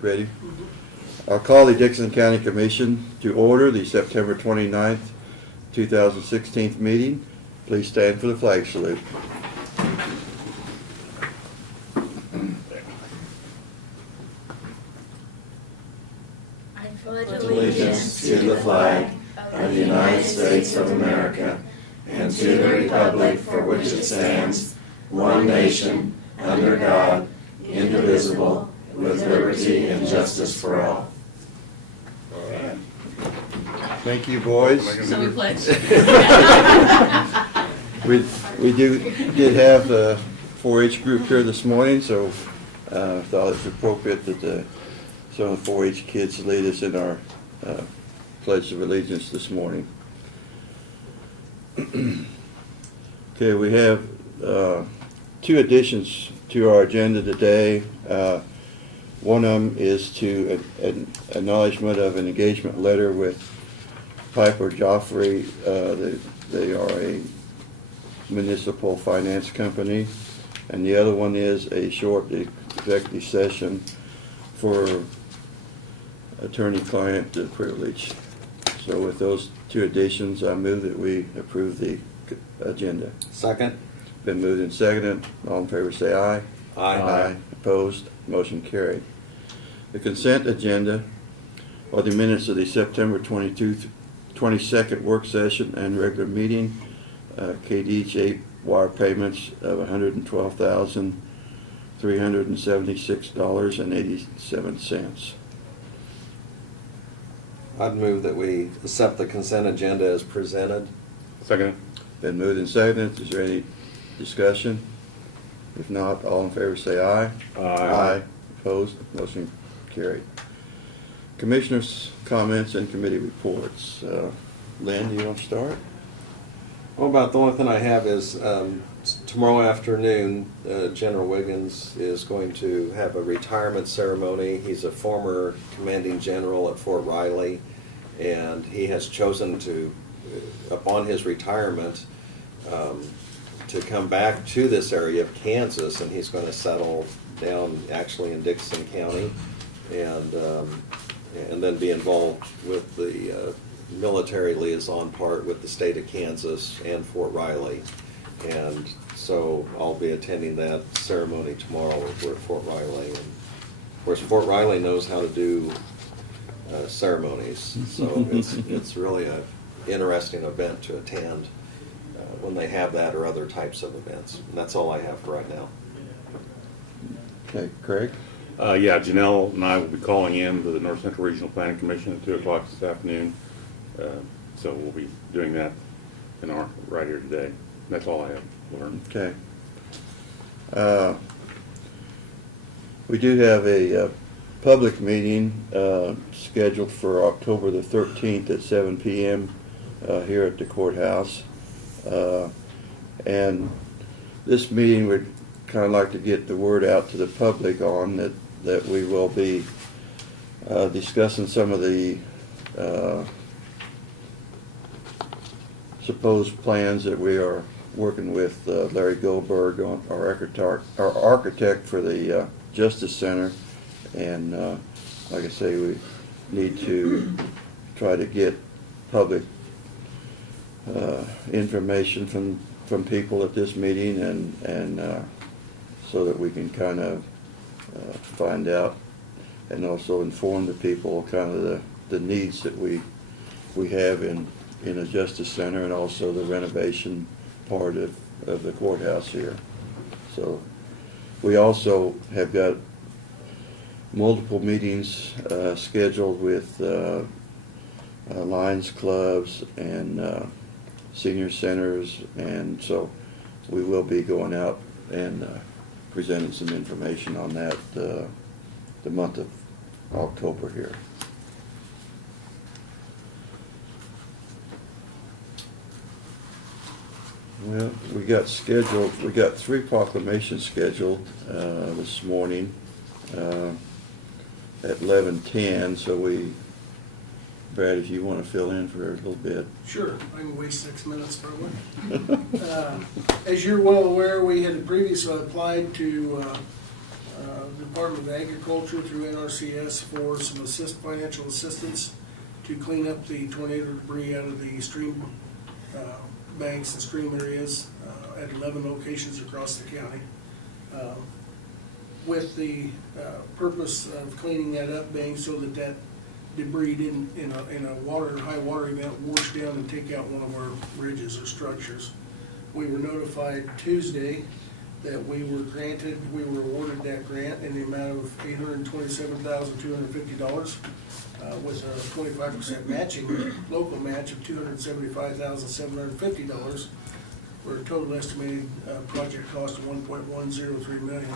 Ready? I'll call the Dixon County Commission to order the September 29th, 2016 meeting. Please stand for the flag salute. I pledge allegiance to the flag of the United States of America and to the republic for which it stands, one nation, under God, indivisible, with liberty and justice for all. Thank you, boys. So we pledge. We did have the 4-H group here this morning, so I thought it was appropriate that some of the 4-H kids lead us in our Pledge of Allegiance this morning. Okay, we have 2 additions to our agenda today. One of them is to an acknowledgement of an engagement letter with Piper Joffrey. They are a municipal finance company. And the other one is a short executive session for attorney-client privilege. So with those 2 additions, I move that we approve the agenda. Second. Been moved and seconded. All in favor say aye. Aye. Opposed? Motion carried. The consent agenda are the minutes of the September 22nd work session and regular meeting. KDH wire payments of $112,376.87. I'd move that we accept the consent agenda as presented. Second. Been moved and seconded. Is there any discussion? If not, all in favor say aye. Aye. Opposed? Motion carried. Commissioners' comments and committee reports. Lynn, do you want to start? Well, about the only thing I have is tomorrow afternoon, General Wiggins is going to have a retirement ceremony. He's a former commanding general at Fort Riley, and he has chosen to, upon his retirement, to come back to this area of Kansas, and he's going to settle down actually in Dixon County, and then be involved with the military liaison part with the state of Kansas and Fort Riley. And so I'll be attending that ceremony tomorrow over at Fort Riley. And of course, Fort Riley knows how to do ceremonies, so it's really an interesting event to attend when they have that or other types of events. And that's all I have for right now. Okay, Craig? Yeah, Janelle and I will be calling in to the North Central Regional Planning Commission at 2 o'clock this afternoon. So we'll be doing that right here today. That's all I have, Lauren. Okay. We do have a public meeting scheduled for October the 13th at 7 p.m. Here at the courthouse. And this meeting would kind of like to get the word out to the public on that we will be discussing some of the supposed plans that we are working with Larry Goldberg, on our architect for the Justice Center, and like I say, we need to try to get public information from people at this meeting, and so that we can kind of find out and also inform the people kind of the needs that we have in a Justice Center, and also the renovation part of the courthouse here. So we also have got multiple meetings scheduled with Lions clubs and senior centers, and so we will be going out and presenting some information on that the month of October here. Well, we got 3 proclamations scheduled this morning at 11:10, so we Brad, if you want to fill in for a little bit. Sure, I can waste 6 minutes probably. As you're well aware, we had previously applied to the Department of Agriculture through NRCS for some financial assistance to clean up the tornado debris out of the stream banks and stream areas at 11 locations across the county. With the purpose of cleaning that up, being so that that debris didn't, in a high water event, wash down and take out one of our bridges or structures. We were notified Tuesday that we were awarded that grant in the amount of $827,250 with a 25% matching, local match of $275,750 for a total estimated project cost of $1.103 million.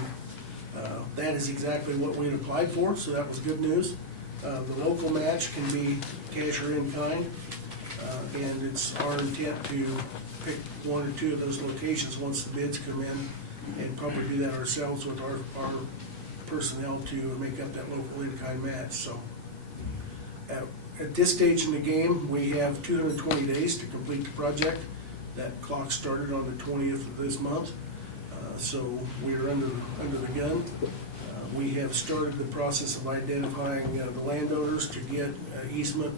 That is exactly what we had applied for, so that was good news. The local match can be cash or in kind, and it's our intent to pick one or two of those locations once the bids come in, and probably do that ourselves with our personnel to make up that local in kind match. So at this stage in the game, we have 220 days to complete the project. That clock started on the 20th of this month, so we are under the gun. We have started the process of identifying the landowners to get easement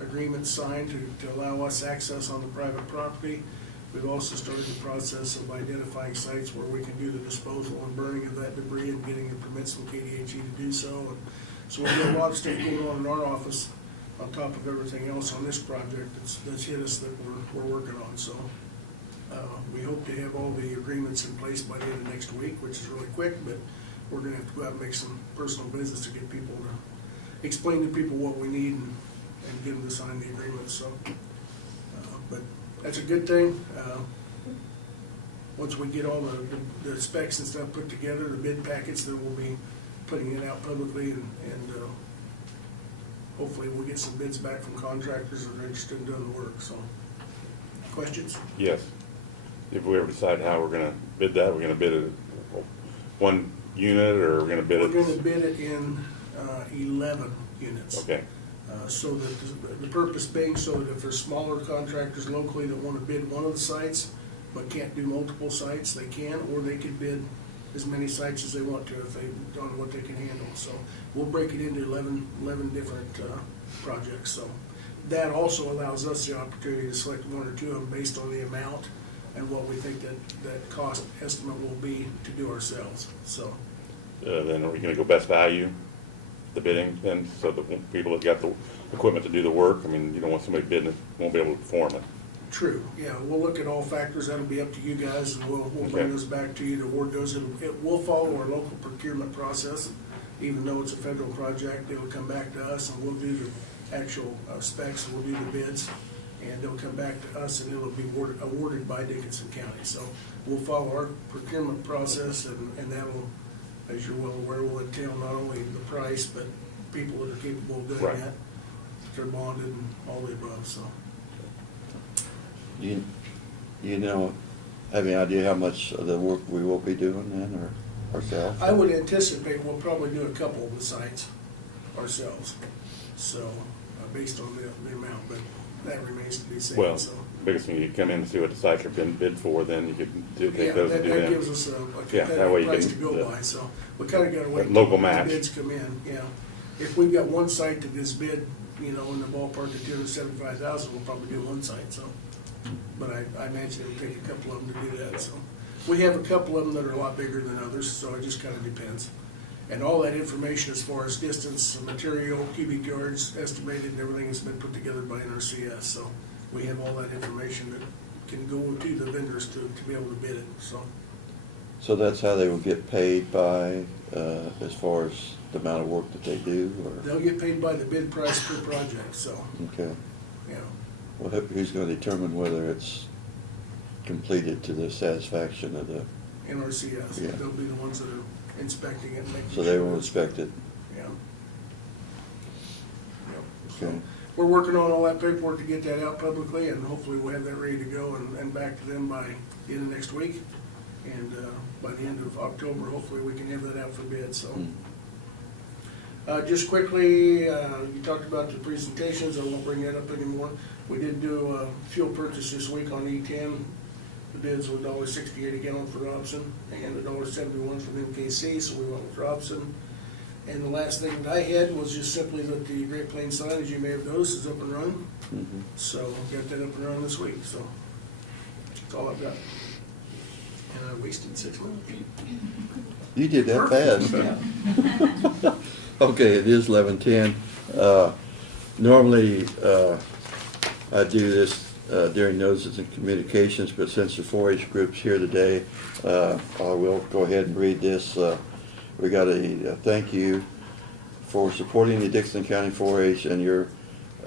agreements signed to allow us access on the private property. We've also started the process of identifying sites where we can do the disposal and burning of that debris and getting the permits from KDHE to do so. And so we've got a lot of stuff going on in our office on top of everything else on this project that's hit us that we're working on. So we hope to have all the agreements in place by the end of next week, which is really quick, but we're gonna have to go out and make some personal business to get people to explain to people what we need and get them to sign the agreement. So, but that's a good thing. Once we get all the specs and stuff put together, the bid packets, then we'll be putting it out publicly, and hopefully we'll get some bids back from contractors that are interested in doing the work. So, questions? Yes. If we ever decide how we're gonna bid that, we're gonna bid it one unit, or we're gonna bid it? We're gonna bid it in 11 units. Okay, So that the purpose being so that if there's smaller contractors locally that want to bid one of the sites but can't do multiple sites, they can, or they could bid as many sites as they want to if they don't know what they can handle. So we'll break it into 11 different projects. So that also allows us the opportunity to select one or two of them based on the amount and what we think that cost estimate will be to do ourselves. So then are we gonna go best value, the bidding, then, so the people that got the equipment to do the work? I mean, you don't want somebody bidding it, won't be able to perform it. true, yeah, we'll look at all factors. That'll be up to you guys, and we'll bring Okay. those back to you to award those. It will follow our local procurement process, even though it's a federal project. It'll come back to us, and we'll do the actual specs, and we'll do the bids, and they'll come back to us, and it'll be awarded by Dickinson County. So we'll follow our procurement process, and that'll, as you're well aware, will entail not only the price, but people that are capable of doing Right. that. They're bonded and all the above, so. You know, have any idea how much of the work we will be doing then, or ourselves? I would anticipate we'll probably do a couple of the sites ourselves, so, based on the amount, but that remains to be seen, Well, so. biggest thing, you come in and see what the sites have been bid for, then you could Yeah, take those and that do them. gives us a Yeah, that way competitive you price to can- go by, so we kinda gotta wait. That local till the match. Bids come in, yeah. If we've got one site that is bid, in the ballpark of 275,000, we'll probably do one site, so. But I imagine it'll take a couple of them to do that, so. We have a couple of them that are a lot bigger than others, so it just kinda depends. And all that information as far as distance, material, cubic yards estimated, and everything has been put together by NRCS, so we have all that information that can go to the vendors to be able to bid it, so. So that's how they will get paid by, as far as the amount of work that they do, or? They'll get paid by the bid price per project, so, Okay. yeah. Well, who's gonna determine whether it's completed to the satisfaction of the, NRCS, Yeah. they'll be the ones that are inspecting it and making so sure. they will it's- inspect it? Yeah. Yep. Okay. So, we're working on all that paperwork to get that out publicly, and hopefully we'll have that ready to go and back to them by the end of next week. And by the end of October, hopefully we can have that out for bid, so. Hmm. Just quickly, you talked about the presentations, I won't bring that up anymore. We did do a fuel purchase this week on E10. The bids were $1.68 a gallon for Robson and $1.71 from MKC, so we went with Robson. And the last thing that I had was just simply that the Great Plains sign, as you may have noticed, is up and running. Mhm. So got that up and running this week, so that's all I've got. And I wasted 6 minutes. You did that Perfect. fast. Okay, it is 11:10. Normally, I do this during notices and communications, but since the 4-H group's here today, I will go ahead and read this. We got a thank you for supporting the Dixon County 4-H and your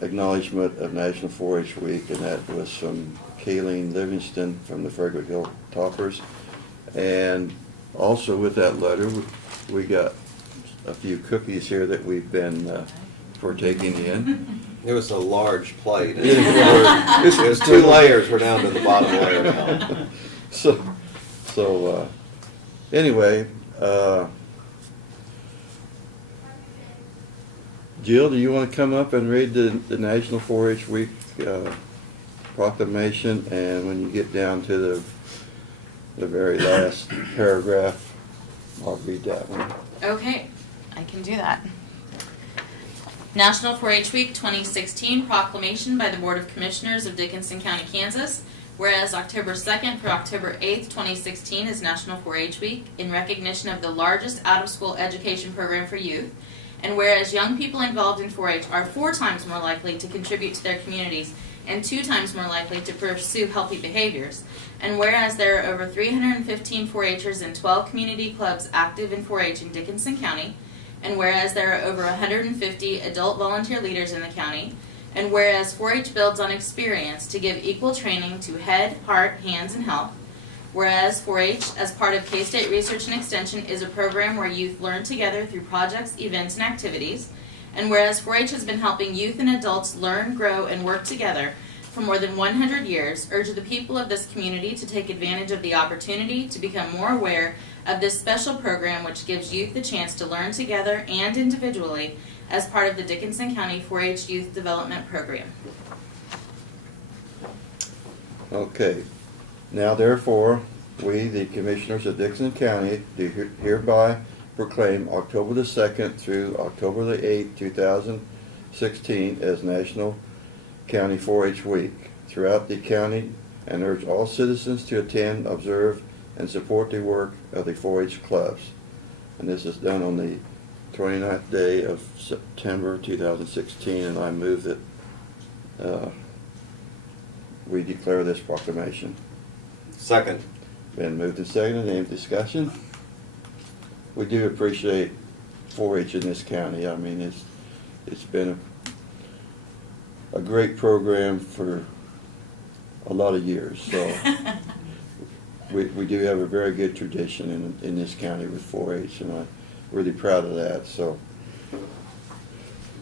acknowledgement of National 4-H Week, and that was from Kayleen Livingston from the Frederick Hill Toppers. And also with that letter, we got a few cookies here that we've been partaking in. It was a large plate. It It was 2 layers, we're down to the bottom layer now. So anyway, Jill, do you want to come up and read the National 4-H Week proclamation? And when you get down to the very last paragraph, I'll read that one. Okay, I can do that. National 4-H Week 2016 proclamation by the Board of Commissioners of Dickinson County, Kansas. Whereas October 2nd through October 8th, 2016 is National 4-H Week in recognition of the largest out-of-school education program for youth. And whereas young people involved in 4-H are 4 times more likely to contribute to their communities and 2 times more likely to pursue healthy behaviors. And whereas there are over 315 4-Hers in 12 community clubs active in 4-H in Dickinson County. And whereas there are over 150 adult volunteer leaders in the county. And whereas 4-H builds on experience to give equal training to head, heart, hands, and health. Whereas 4-H, as part of K-State Research and Extension, is a program where youth learn together through projects, events, and activities. And whereas 4-H has been helping youth and adults learn, grow, and work together for more than 100 years, urge the people of this community to take advantage of the opportunity to become more aware of this special program which gives youth the chance to learn together and individually as part of the Dickinson County 4-H Youth Development Program. Okay. Now therefore, we, the Commissioners of Dixon County, do hereby proclaim October the 2nd through October the 8th, 2016 as National County 4-H Week throughout the county, and urge all citizens to attend, observe, and support the work of the 4-H clubs. And this is done on the 29th day of September 2016, and I move that we declare this proclamation. Second. Been moved and seconded. Any discussion? We do appreciate 4-H in this county. I mean, it's been a great program for a lot of years. So we do have a very good tradition in this county with 4-H, and I'm really proud of that. So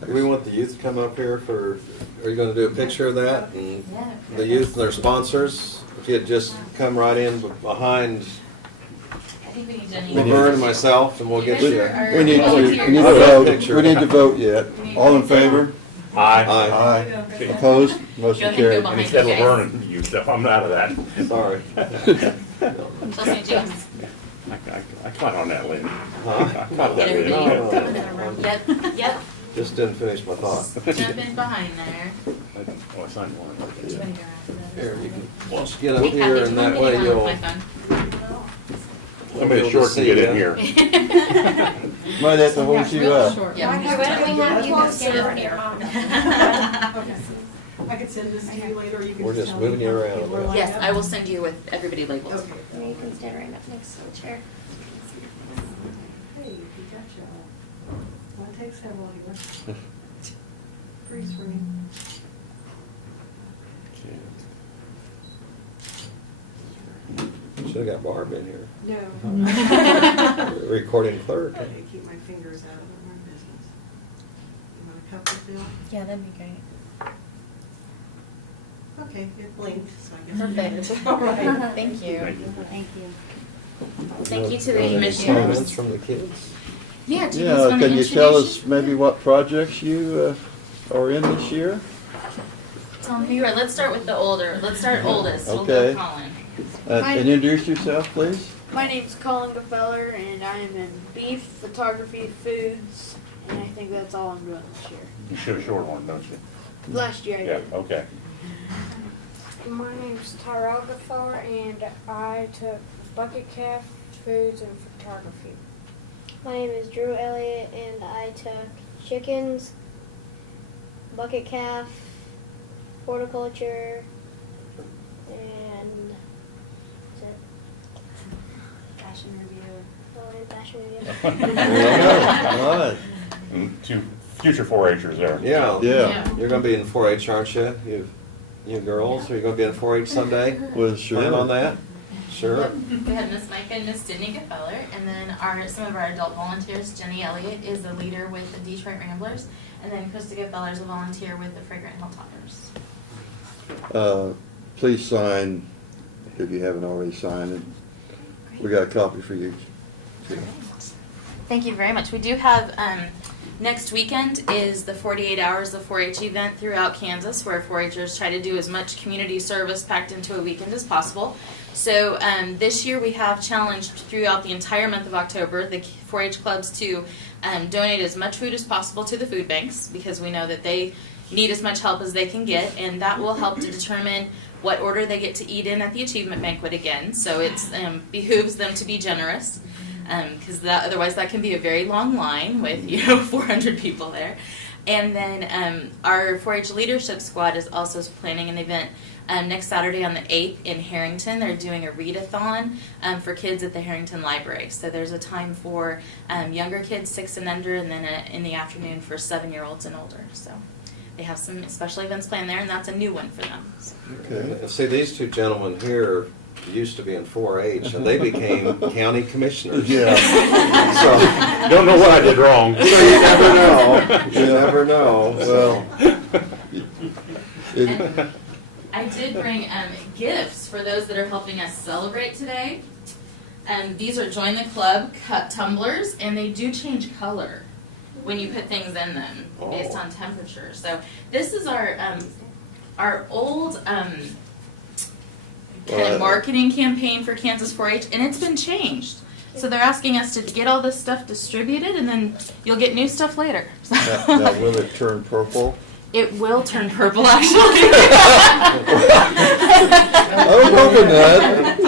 Do we want the youth to come up here for, are you gonna do a picture of that? And the youth and their sponsors, if you'd just come right in behind I think we need to Laverne and myself, and we'll get you. we need to vote. We need to vote yet. All in favor? Aye. Aye. Opposed? Motion carried. And he said Laverne and you stuff, I'm out of that. Sorry. Chelsea James. I caught on that, Lynn. Huh? I caught that, Get Lynn. everybody. Yep. Just didn't finish my thought. Jump in behind there. Oh, I signed one. Here, you can, why don't you get up Hey, here, Kathy, and do you want that me to way go with you'll. my phone? Somebody short can get in here. Might have to hold you up. Yeah, Okay, why don't we have you stand over here? I could send this to you later, or you can We're just just tell me moving you how around a people are bit. lined Yes, up. I will send you with everybody labeled. Okay. And you can stand right up next to the chair. Hey, you gotcha. Well, it takes several here. Freeze frame. Should've got Barb in here. No. Recording clerk. I keep my fingers out of my business. You want a cup of Bill? Yeah, that'd be great. Okay, it blinked, so I guess. Perfect. All right. Thank you. Thank you. Thank you. Thank you to the Any commissioners. Comments from the kids? Yeah, do you guys Yeah, want to can you tell introduce us maybe what projects you are in this year? Tell them who you are. Let's start with the older. Let's start oldest. We'll Okay. go Colin. And introduce yourself, please. My name's Colin Gefeller, and I am in beef, photography, foods, and I think that's all I'm doing this year. You should have short one, don't you? Last year I Yeah, did. okay. My name's Tyrell Gefeller, and I took bucket calf, foods, and photography. My name is Drew Elliott, and I took chickens, bucket calf, horticulture, and is it? Fashion review. Oh, and fashion All right. And two future 4-Hers there. Yeah. Yeah. You're gonna be in 4-H, aren't you? You girls, are you gonna be in 4-H someday? Well, sure. Plan on that? Sure. We had Miss Micah and Miss Sydney Gefeller, and then some of our adult volunteers. Jenny Elliott is a leader with the Detroit Ramblers, and then Krista Gefeller is a volunteer with the Fragrant Hilltoppers. Please sign, if you haven't already signed it. We got a copy for you. Thank you very much. We do have, next weekend is the 48 Hours of 4-H event throughout Kansas, where 4-Hers try to do as much community service packed into a weekend as possible. So this year we have challenged throughout the entire month of October the 4-H clubs to donate as much food as possible to the food banks, because we know that they need as much help as they can get, and that will help to determine what order they get to eat in at the achievement banquet again. So it behooves them to be generous, because otherwise that can be a very long line with 400 people there. And then our 4-H leadership squad is also planning an event next Saturday on the 8th in Harrington. They're doing a readathon for kids at the Harrington Library. So there's a time for younger kids, 6 and under, and then in the afternoon for 7-year-olds and older. So they have some special events planned there, and that's a new one for them. So. Okay. And see, these two gentlemen here used to be in 4-H, and they became county commissioners. Yeah. So, Don't know what I did wrong. so you never know. You never know. Well, And I did bring gifts for those that are helping us celebrate today. These are Join the Club cup tumblers, and they do change color when you put things in them based on temperature. So this is our old kind of marketing campaign for Kansas 4-H, and it's been changed. So they're asking us to get all this stuff distributed, and then you'll get new stuff later. now will it turn purple? It will turn purple, actually. I was hoping that.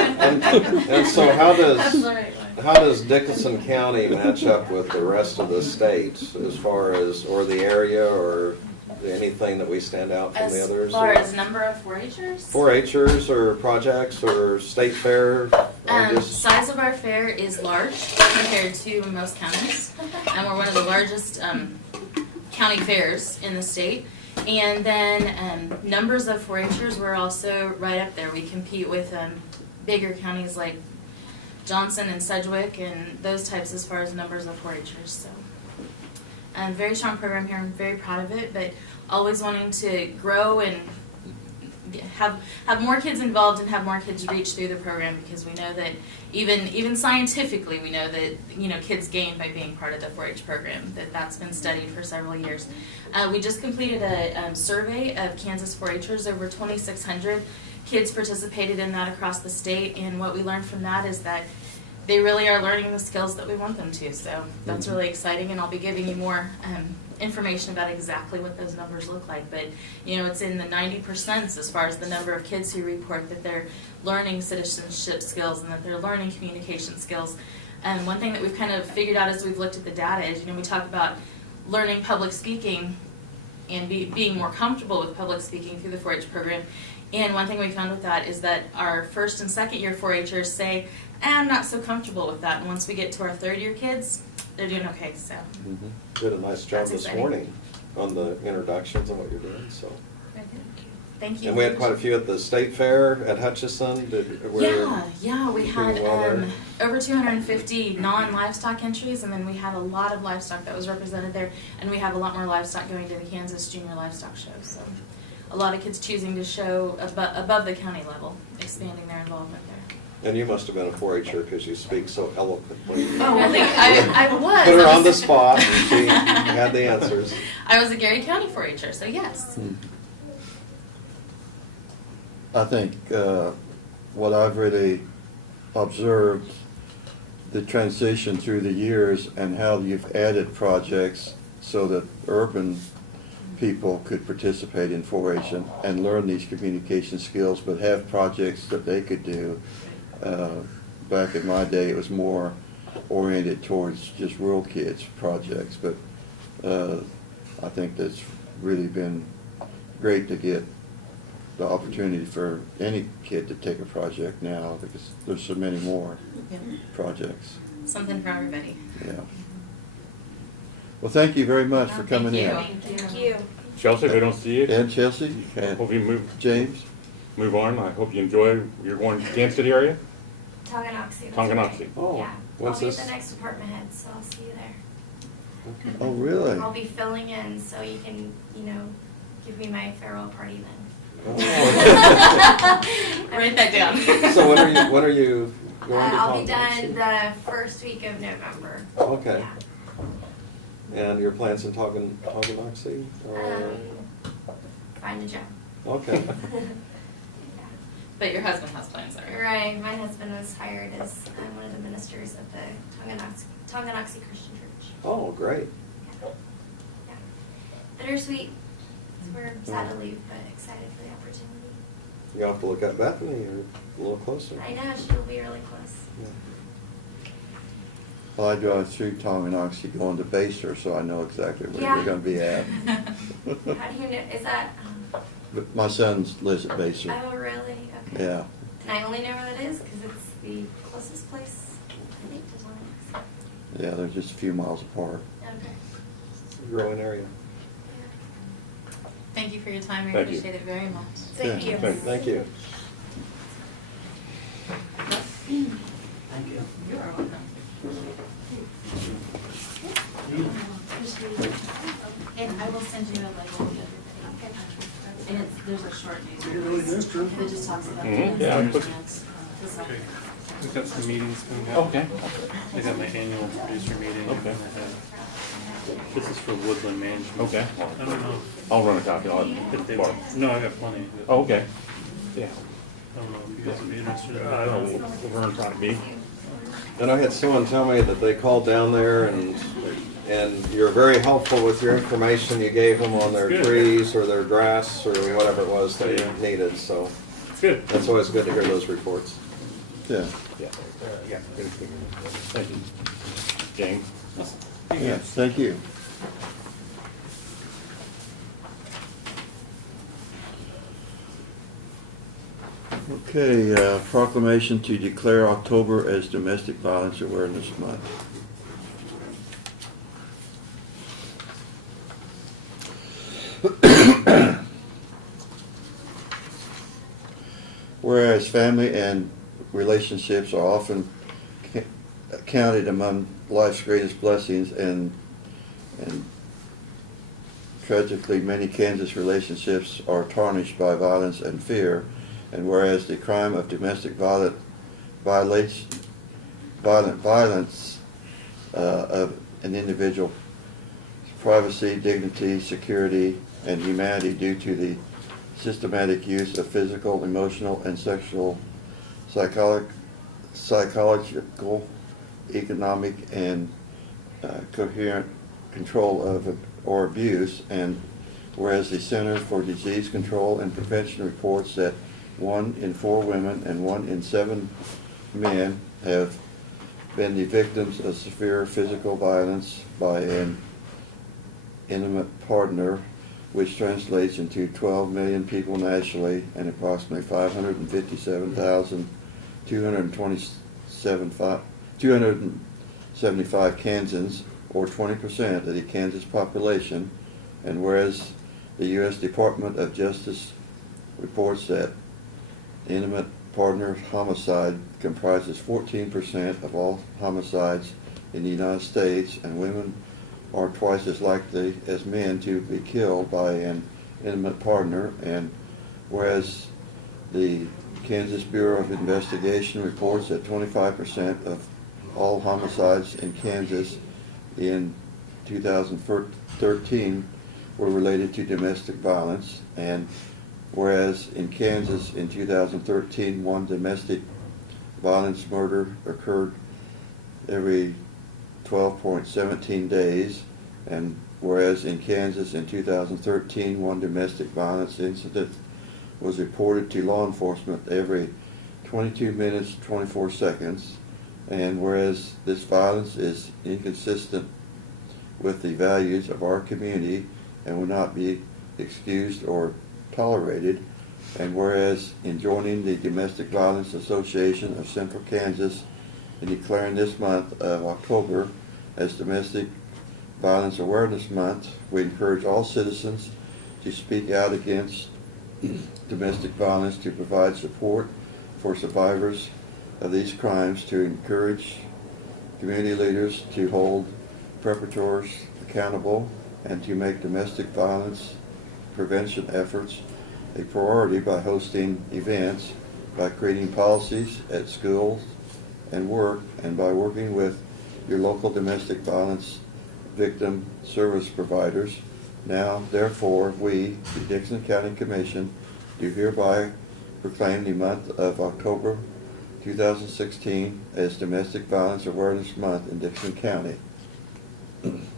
And so how does Dickinson County match up with the rest of the state as far as, or the area, or anything that we stand out from the others? As far as number of 4-Hers? 4-Hers or projects or state fair? Size of our fair is large compared to most counties, and we're one of the largest county fairs in the state. And then numbers of 4-Hers, we're also right up there. We compete with bigger counties like Johnson and Sedgwick and those types as far as numbers of 4-Hers. So, very strong program here. I'm very proud of it, but always wanting to grow and have more kids involved and have more kids reach through the program, because we know that even scientifically we know that kids gain by being part of the 4-H program. That's been studied for several years. We just completed a survey of Kansas 4-Hers. Over 2,600 kids participated in that across the state, and what we learned from that is that they really are learning the skills that we want them to. So that's really exciting, and I'll be giving you more information about exactly what those numbers look like. But it's in the 90% as far as the number of kids who report that they're learning citizenship skills and that they're learning communication skills. And one thing that we've kind of figured out as we've looked at the data is, we talk about learning public speaking and being more comfortable with public speaking through the 4-H program. And one thing we found with that is that our first and second year 4-Hers say, I'm not so comfortable with that. And once we get to our third year kids, they're doing okay. So Did a nice job That's this exciting. morning on the introductions and what you're doing. So, thank you. and we had quite a few at the state fair at Hutchison. Yeah, we had doing well there? over 250 non-livestock entries, and then we had a lot of livestock that was represented there, and we have a lot more livestock going to the Kansas Junior Livestock Show. So a lot of kids choosing to show above the county level, expanding their involvement there. And you must have been a 4-H'er because you speak so eloquently. Oh, well, I was. Put her I on the was- spot and she had the answers. I was a Gary County 4-H'er, so yes. I think what I've really observed, the transition through the years and how you've added projects so that urban people could participate in 4-H and learn these communication skills, but have projects that they could do. Back in my day, it was more oriented towards just rural kids projects, but I think that's really been great to get the opportunity for any kid to take a project now, because there's so many more Yeah. projects. Something for everybody. Yeah. Well, thank you very much for coming in. Thank you. Chelsea, if I don't see you, And Chelsea, hope and you James. move on. I hope you enjoy, you're going to Kansas City area? Tonganoxie. that's Tonganoxie. right. Oh, Yeah, when's I'll be this? the next department head, so I'll see you there. Oh, really? I'll be filling in, so you can, give me my farewell party then. Write that down. So when are you going to I'll be Tonganoxie? done the first week of November. Okay. Yeah. And your plans in Tonganoxie? Or? Find a job. Okay. But your husband has plans there. Right, my husband was hired as one of the ministers of the Tonganoxie Christian Church. Oh, great. Yeah. Bittersweet. We're sad to leave, but excited for the opportunity. You have to look at Bethany or a little closer. I know, she'll be really close. Yeah. Well, I drive through Tonganoxie going to Baser, so I know exactly where Yeah. you're gonna be at. How do you know, is that, But my son lives at Baser. oh, really? Okay. Yeah. And I only know where that is because it's the closest place, I think, to Lawrence. Yeah, they're just a few miles apart. Okay. Growing area. Thank you for your time. I Thank you. appreciate it very much. Thank Yeah. you. Thank you. Thank you. You are welcome. And I will send you a letter with everything. And there's a short You really missed her. It just talks about. Mhm. Yeah, I put- Okay. We've got some meetings coming up. Okay. I got my annual producer meeting. Okay. And I have, this is for woodland management. Okay. I don't know I'll run a copy. I'll if they, borrow. no, I got plenty. Oh, okay. Yeah. I don't know if you guys would be interested in I don't know, that. we'll run probably me. And I had someone tell me that they called down there and you're very helpful with your information you gave them on their Good. trees or their grass or whatever it was they Yeah. needed, so It's good. that's always good to hear those reports. Yeah. Yeah. Yeah. Thank you. James? Yes, thank you. Okay, proclamation to declare October as Domestic Violence Awareness Month. Whereas family and relationships are often counted among life's greatest blessings, and tragically many Kansas relationships are tarnished by violence and fear, and whereas the crime of domestic violence of an individual's privacy, dignity, security, and humanity due to the systematic use of physical, emotional, and sexual, psychological, economic, and coherent control of or abuse, and whereas the Center for Disease Control and Prevention reports that 1 in 4 women and 1 in 7 men have been the victims of severe physical violence by an intimate partner, which translates into 12 million people nationally and approximately 275 Kansans, or 20% of the Kansas population, and whereas the U.S. Department of Justice reports that intimate partner homicide comprises 14% of all homicides in the United States, and women are twice as likely as men to be killed by an intimate partner, and whereas the Kansas Bureau of Investigation reports that 25% of all homicides in Kansas in 2013 were related to domestic violence, and whereas in Kansas in 2013, one domestic violence murder occurred every 12.17 days, and whereas in Kansas in 2013, one domestic violence incident was reported to law enforcement every 22 minutes 24 seconds, and whereas this violence is inconsistent with the values of our community and will not be excused or tolerated, and whereas in joining the Domestic Violence Association of Central Kansas and declaring this month of October as Domestic Violence Awareness Month, we encourage all citizens to speak out against domestic violence, to provide support for survivors of these crimes, to encourage community leaders to hold perpetrators accountable, and to make domestic violence prevention efforts a priority by hosting events, by creating policies at schools and work, and by working with your local domestic violence victim service providers. Now, therefore, we, the Dixon County Commission, do hereby proclaim the month of October 2016 as Domestic Violence Awareness Month in Dixon County.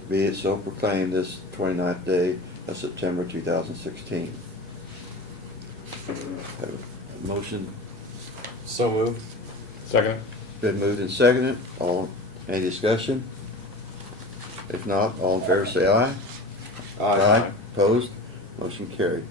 Be it so proclaimed this 29th day of September 2016. Have a motion So moved. Second? been moved and seconded. Any discussion? If not, all in favor say aye. Opposed? Motion carried.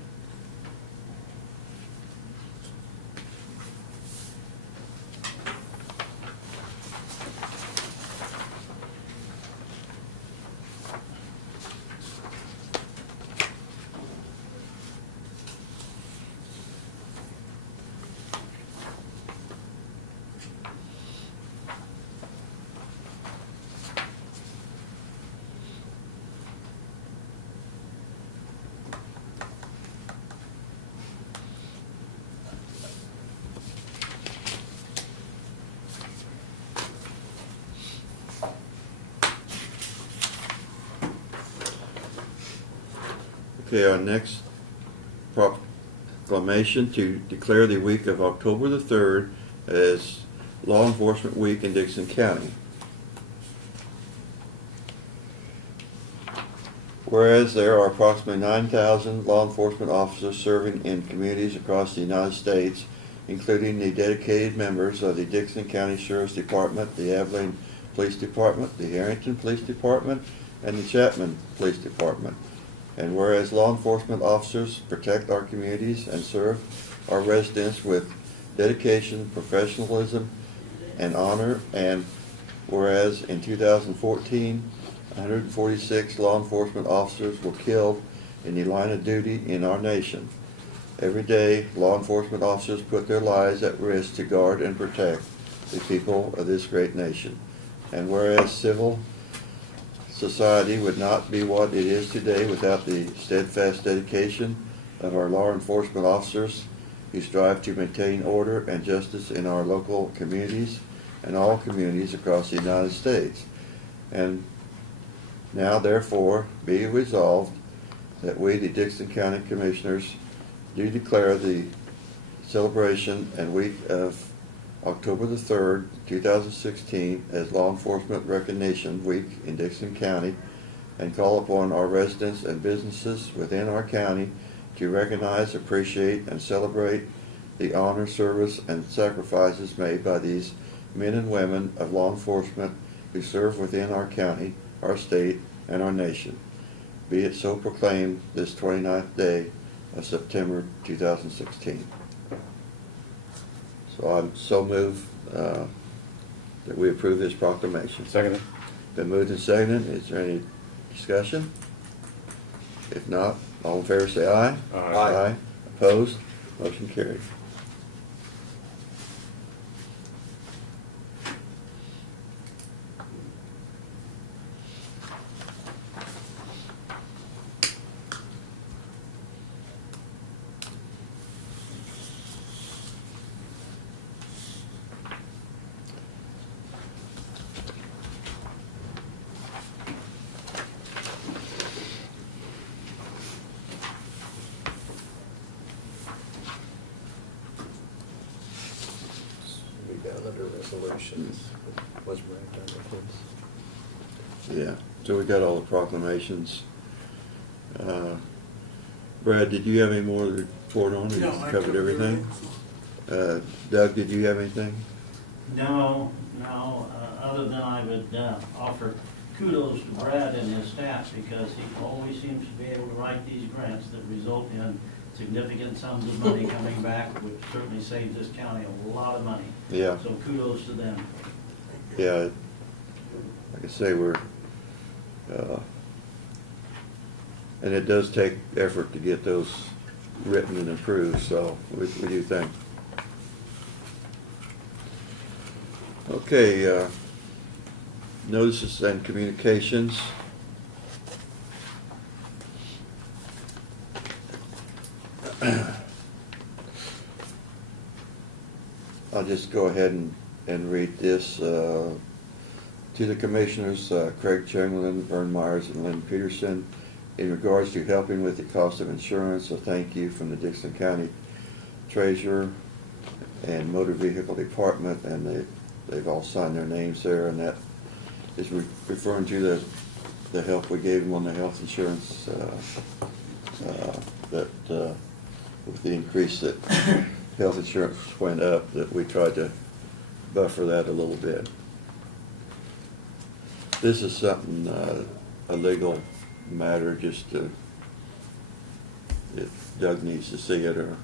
Okay, our next proclamation to declare the week of October the 3rd as Law Enforcement Week in Dixon County. Whereas there are approximately 9,000 law enforcement officers serving in communities across the United States, including the dedicated members of the Dixon County Sheriff's Department, the Abilene Police Department, the Harrington Police Department, and the Chapman Police Department. And whereas law enforcement officers protect our communities and serve our residents with dedication, professionalism, and honor, and whereas in 2014, 146 law enforcement officers were killed in the line of duty in our nation. Every day, law enforcement officers put their lives at risk to guard and protect the people of this great nation. And whereas civil society would not be what it is today without the steadfast dedication of our law enforcement officers who strive to maintain order and justice in our local communities and all communities across the United States. And now, therefore, be it resolved that we, the Dixon County Commissioners, do declare the celebration and week of October the 3rd, 2016 as Law Enforcement Recognition Week in Dixon County, and call upon our residents and businesses within our county to recognize, appreciate, and celebrate the honor, service, and sacrifices made by these men and women of law enforcement who serve within our county, our state, and our nation. Be it so proclaimed this 29th day of September 2016. So I'm so moved that we approve this proclamation. Second? Been moved and seconded. Is there any discussion? If not, all in favor say aye. Aye. Opposed? Motion carried. resolutions. Was Brad done with his? Yeah, so we got all the proclamations. Brad, did you have any more to report on? Or No, you I covered everything? so. Doug, did you have anything? No, other than I would offer kudos to Brad and his staff because he always seems to be able to write these grants that result in significant sums of money coming back, which certainly saves this county a lot of money. Yeah. So kudos to them. Yeah, like I say, and it does take effort to get those written and approved, so we do thank. Okay, notices and communications. I'll just go ahead and read this. To the commissioners, Craig Chamberlain, Vern Myers, and Lynn Peterson, in regards to helping with the cost of insurance, a thank you from the Dixon County Treasurer and Motor Vehicle Department, and they've all signed their names there, and that is referring to the help we gave them on the health insurance, that with the increase that health insurance went up, that we tried to buffer that a little bit. This is something, a legal matter, just to, if Doug needs to see it, or.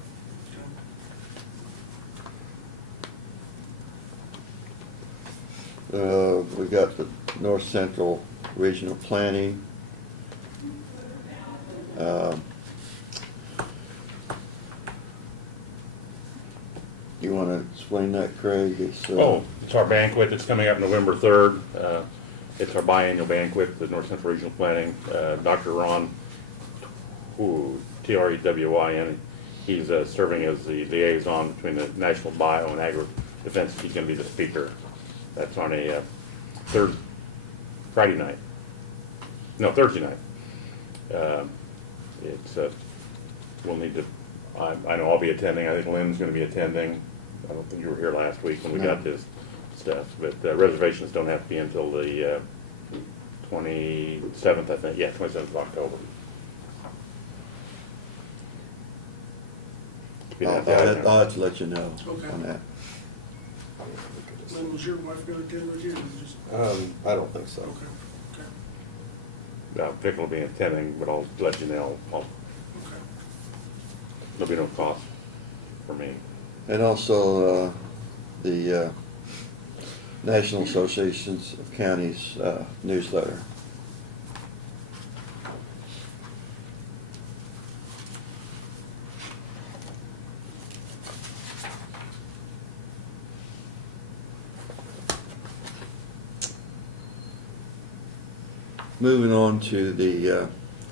We got the North Central Regional Planning. You want to explain that, Craig? It's our banquet that's coming up November 3rd. It's our biannual banquet, the North Central Regional Planning. Dr. Ron, Trewyn, he's serving as the liaison between the National Bio and Agri Defense. He's going to be the speaker. That's on a Thursday night. We'll need to, I know I'll be attending. I think Lynn's going to be attending. I don't think you were here last week when we got this stuff, but reservations don't have to be until the 27th, I think. Yeah, 27th of October. I'll have to let you know Okay. on that. Lynn, was your wife going to attend with you? Just, I don't think so. okay. Vic will be attending, but I'll let you know. Okay. There'll be no cost for me. And also, the National Associations of Counties newsletter. Moving on to the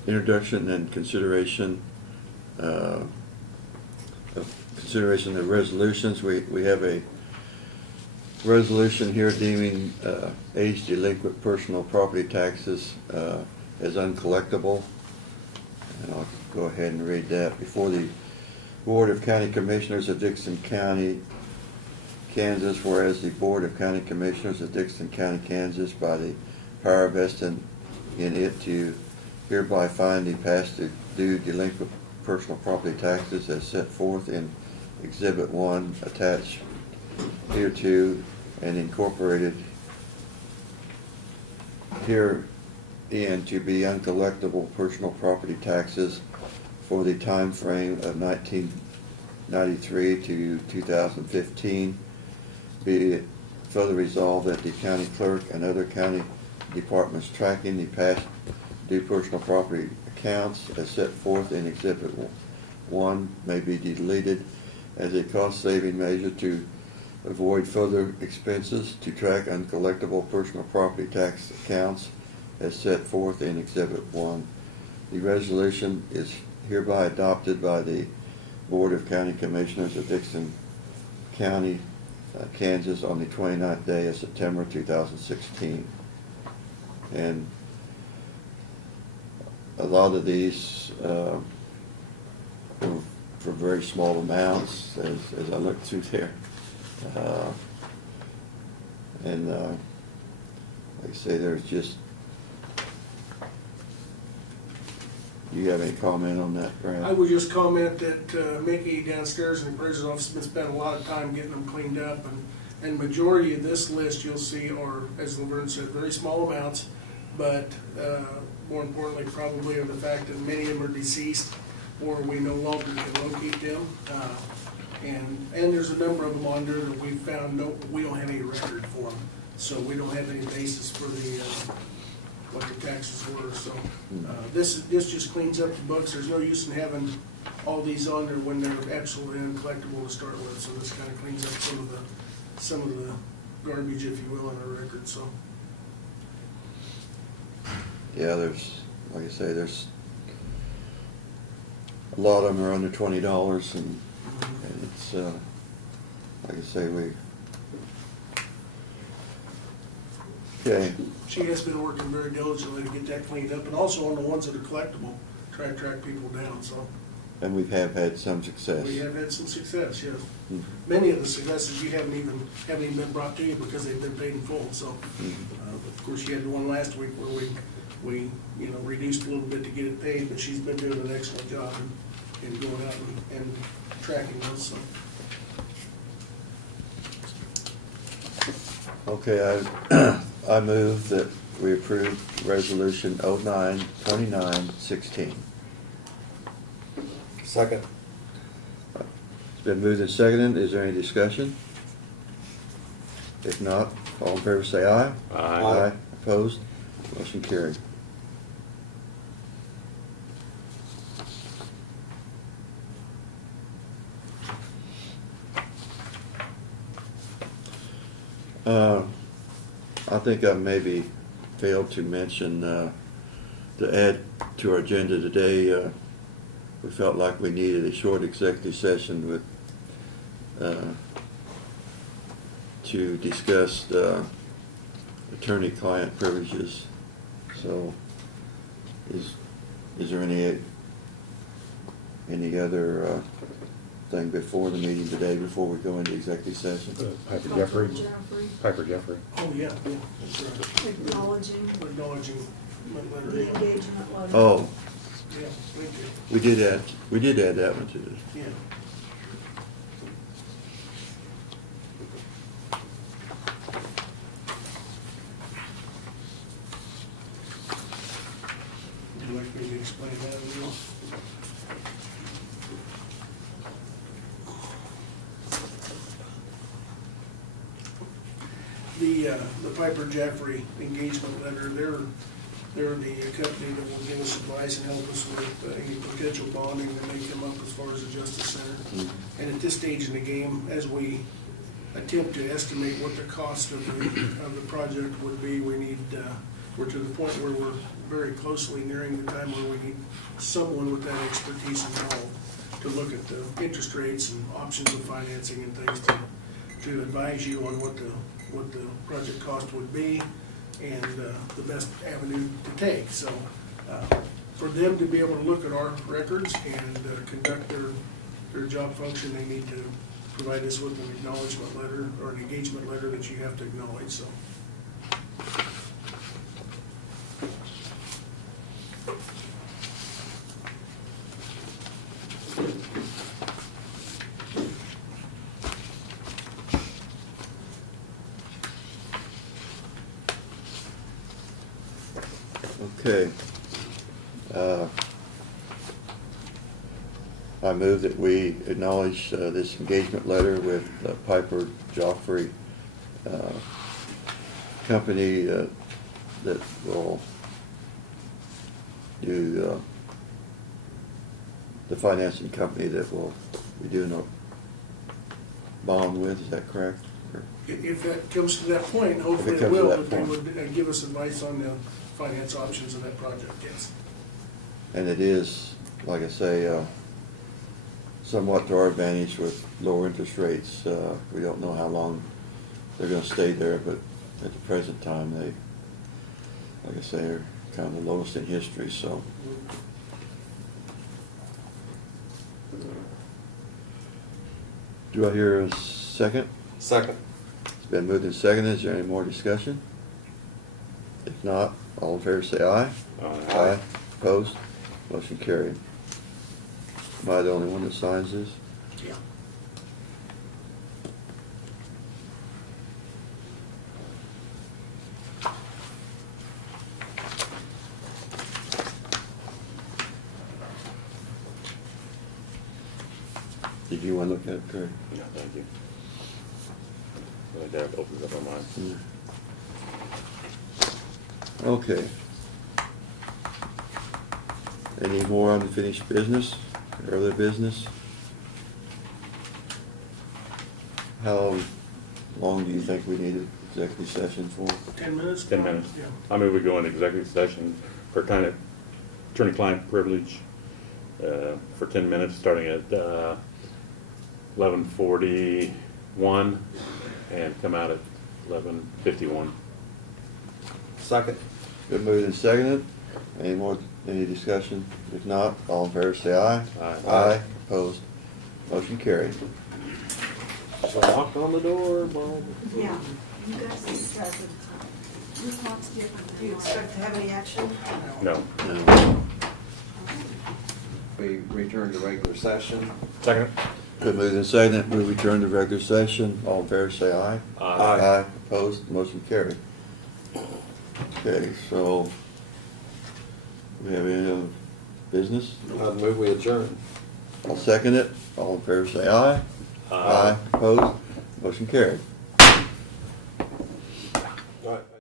introduction and consideration of resolutions. We have a resolution here deeming age delinquent personal property taxes as uncollectible. And I'll go ahead and read that. Before the Board of County Commissioners of Dixon County, Kansas, whereas the Board of County Commissioners of Dixon County, Kansas, by the power vested in it to hereby find the past due delinquent personal property taxes as set forth in Exhibit 1 attached hereto and incorporated herein to be uncollectible personal property taxes for the time frame of 1993 to 2015. Be it further resolved that the county clerk and other county departments tracking the past due personal property accounts as set forth in Exhibit 1 may be deleted as a cost-saving measure to avoid further expenses to track uncollectible personal property tax accounts as set forth in Exhibit 1. The resolution is hereby adopted by the Board of County Commissioners of Dixon County, Kansas on the 29th day of September 2016. And a lot of these were for very small amounts as I looked through there. And, like I say, there's just, you have any comment on that, Brad? I would just comment that Mickey downstairs in the appraiser's office has been spending a lot of time getting them cleaned up, and majority of this list you'll see are, as Laverne said, very small amounts, but more importantly, probably of the fact that many of them are deceased, or we no longer can locate them. And there's a number of them on there that we've found, we don't have any record for them, so we don't have any basis for the, what the taxes were, so. This just cleans up the books. There's no use in having all these on there when they're absolutely uncollectible to start with, so this kinda cleans up some of the garbage, if you will, in our record, so. Yeah, there's, like I say, there's, a lot of them are under $20, and it's, like I say, okay, She has been working very diligently to get that cleaned up, and also on the ones that are collectible, try to track people down, so. and we have had some success. We have had some success, yes. Mhm. Many of the successes you haven't even been brought to you because they've been paid in full, so. Mhm. Of course, you had the one last week where we, you know, reduced a little bit to get it paid, but she's been doing an excellent job in going out and tracking those, so. Okay, I move that we approve resolution 09-29-16. Second. It's been moved and seconded. Is there any discussion? If not, all in favor say aye. Aye. Opposed? Motion carried. I think I maybe failed to mention, to add to our agenda today, we felt like we needed a short executive session with, to discuss attorney-client privileges. So, is there any other thing before the meeting today, before we go into executive session? Piper Jeffrey. Piper Jeffrey. Oh, yeah, that's right. Acknowledging Acknowledging my letter, the yeah. engagement letter. Oh, Yeah, thank you. we did add that one to this. Yeah. Would you like me to explain that a little? The Piper Jaffrey engagement letter, they're the company that will give us advice and help us with any potential bonding that may come up as far as the Justice Center. And at this stage in the game, as we attempt to estimate what the cost of the project would be, we're to the point where we're very closely nearing the time where we need someone with that expertise involved to look at the interest rates and options of financing and things to advise you on what the project cost would be and the best avenue to take. So for them to be able to look at our records and conduct their job function, they need to provide us with an acknowledgement letter or an engagement letter that you have to acknowledge, so. Okay. I move that we acknowledge this engagement letter with Piper Joffrey Company that will do the financing company that will be doing a bond with. Is that correct? Or- If that comes to that point, hopefully it comes to will, that but they point. would give us advice on the finance options of that project, yes. And it is, like I say, somewhat to our advantage with lower interest rates. We don't know how long they're gonna stay there, but at the present time, they, like I say, are kind of the lowest in history, so. Do I hear a second? Second. It's Been moved and seconded. Is there any more discussion? If not, all in favor say aye. Aye. Opposed? Motion carried. Am I the only one that signs this? Yeah. Did you want to look at it, Craig? No, thank you. Really, that opens up our mind. Okay. Any more unfinished business, or other business? How long do you think we need an executive session for? 10 minutes? 10 minutes. Yeah. I move we go into executive session for kind of attorney-client privilege for 10 minutes, starting at 11:41 and come out at 11:51. Second. Been moved and seconded. Any discussion? If not, all in favor say aye. Aye. Aye. Opposed? Motion carried. So knock on the door, Bob. Yeah. You guys discuss it. This one's different. Do you expect to have any action? No. No. We return to regular session. Second? Been moved and seconded. We return to regular session. All in favor say aye. Aye. Opposed? Motion carried. Okay, so we have any other business? I'd move we adjourn. I'll second it. All in favor say aye. Opposed? Motion carried.